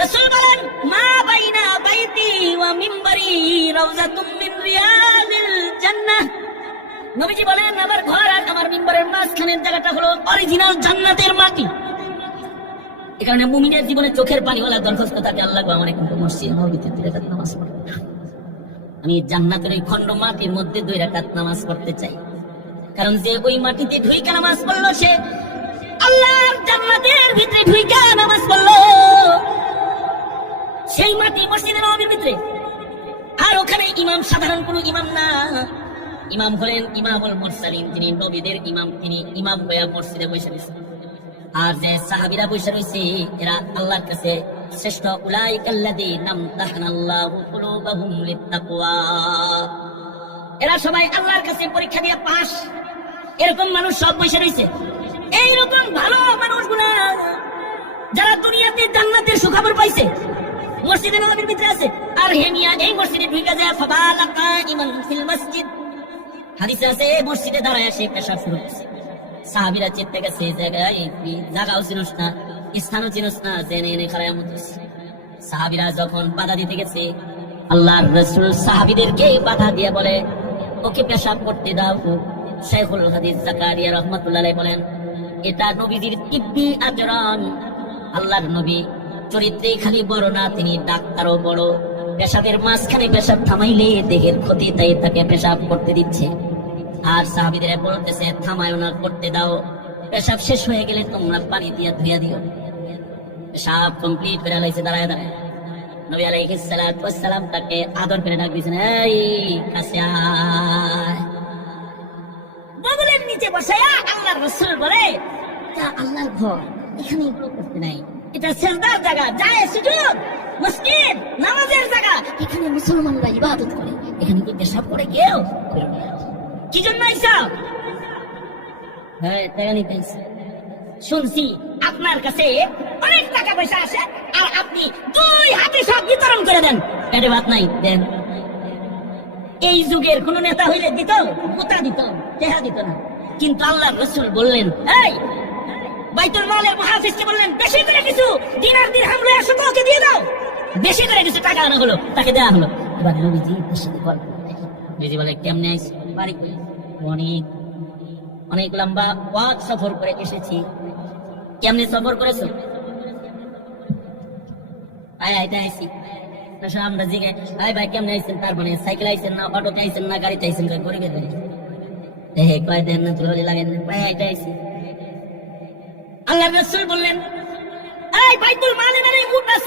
রাসূল বলেন, মা বাইনা বাইতি ওয়া মিম্বারি রাউযাতুম মিন রিয়াদিল জান্নাহ। নবীজি বলেন, আমার ঘর আর আমার মিম্বরের মাঝখানের জায়গাটা হলো অরিজিনাল জান্নাতের মাটি। এই কারণে মুমিনের জীবনে চোখের পানিওয়ালা দরখাস্ত থাকে, আল্লাহ গো আমার কিন্তু মসজিদ নববীতে 2 রাকাত নামাজ পড়তে, আমি জান্নাতের ওই খণ্ড মাটির মধ্যে 2 রাকাত নামাজ পড়তে চাই। কারণ যে ওই মাটিতে ঢুইকা নামাজ পড়লো সে আল্লাহর জান্নাতের ভিতরে ঢুইকা নামাজ পড়লো, সেই মাটি মসজিদে নববীর ভিতরে। আর ওখানে ইমাম সাধারণ কোনো ইমাম না, ইমাম হলেন ইমামুল মুরসালিন, যিনি নবীদের ইমাম, তিনি ইমাম হয়ে মসজিদে বসে রয়েছে। আর যে সাহাবীরা বসে রয়েছে এরা আল্লাহর কাছে শ্রেষ্ঠ। উলাইকাল্লাযীনা ইমতাহানাল্লাহু কুলুবাহুম লিত্তাকওয়া, এরা সবাই আল্লাহর কাছে পরীক্ষা দিয়ে পাস। এরকম মানুষ সব বসে রয়েছে। এইরকম ভালো মানুষগুলা যারা দুনিয়াতে জান্নাতের সুখবর পাইছে মসজিদে নববীর ভিতরে আছে। আর হেমিয়া এই মসজিদে ঢুকে যায় ফাবালা কাইমান ফিল মসজিদ, হাদিসে আছে মসজিদে দাঁড়ায় আসে পেশাব শুরু করছে। সাহাবীরা চিন্তা গেছে, জায়গাও চিনস না, স্থানও চিনস না, জেনে এনে খারায় মতিস। সাহাবীরা যখন বাধা দিতে গেছে, আল্লাহর রাসূল সাহাবীদেরকে বাধা দিয়ে বলে, ওকে পেশাব করতে দাও। শাইখুল হাদিস জাকারিয়া রাহমাতুল্লাহ আলাইহি বলেন, এটা নবীজির তিব্বি আচরণ। আল্লাহর নবী চরিত্রে খালি বড় না, তিনি ডাক্তারও বড়। পেশাবের মাঝখানে পেশাব থামাইলে দেহের ক্ষতি, তাই তাকে পেশাব করতে দিচ্ছে। আর সাহাবীদের বলতেছে, থামায় না, করতে দাও, পেশাব শেষ হয়ে গেলে তোমরা পানি দিয়ে ধুইয়া দিও। পেশাব কমপ্লিট করে লাইছে দাঁড়ায় দাঁড়ায়। নবী আলাইহিস সালাতু ওয়াস সালাম তাকে আদর করে ডাক দিয়েছেন, এই কাছে আয়। বগলের নিচে বসায়া আল্লাহর রাসূল বলে, এটা আল্লাহর ঘর, এখানে এগুলো করতে নাই, এটা সিজদার জায়গা, যায় সুজুদ, মসজিদ, নামাজের জায়গা, এখানে মুসলমানরা ইবাদত করে, এখানে কি পেশাব করে কেউ? কি জন্য আইসা? হ্যাঁ, টাকা নিতে আইসা। শুনছি আপনার কাছে অনেক টাকা পয়সা আসে আর আপনি 2 হাতে সব বিতরণ করে দেন, পেটে ভাত নাই দেন। এই যুগের কোন নেতা হইলে দিত, গোটা দিত, টেহা দিত না। কিন্তু আল্লাহর রাসূল বললেন, এই বাইতুল মালের মুহাফিজকে বললেন, বেশি করে কিছু দিনার দিরহাম লয়ে আসো, ওকে দিয়ে দাও। বেশি করে কিছু টাকা আনা হলো, তাকে দেওয়া হলো। এবার নবীজি সাথে গল্প নবীজি বলে, কেমনে আইছ? বাড়ি কই? অনেক অনেক লম্বা পথ সফর করে এসেছি। কেমনে সফর করেছো? আইসি আমরা জিগে, ভাই কেমনে আইছেন? তার মানে সাইকেল আইছেন না, অটোতে আইছেন না, গাড়িতে আইছেন? গরিবের বাড়ি কয় দেন না, তুলে লাগেন না, আইসি। আল্লাহর রাসূল বললেন, এই বাইতুল মালের উট আছে।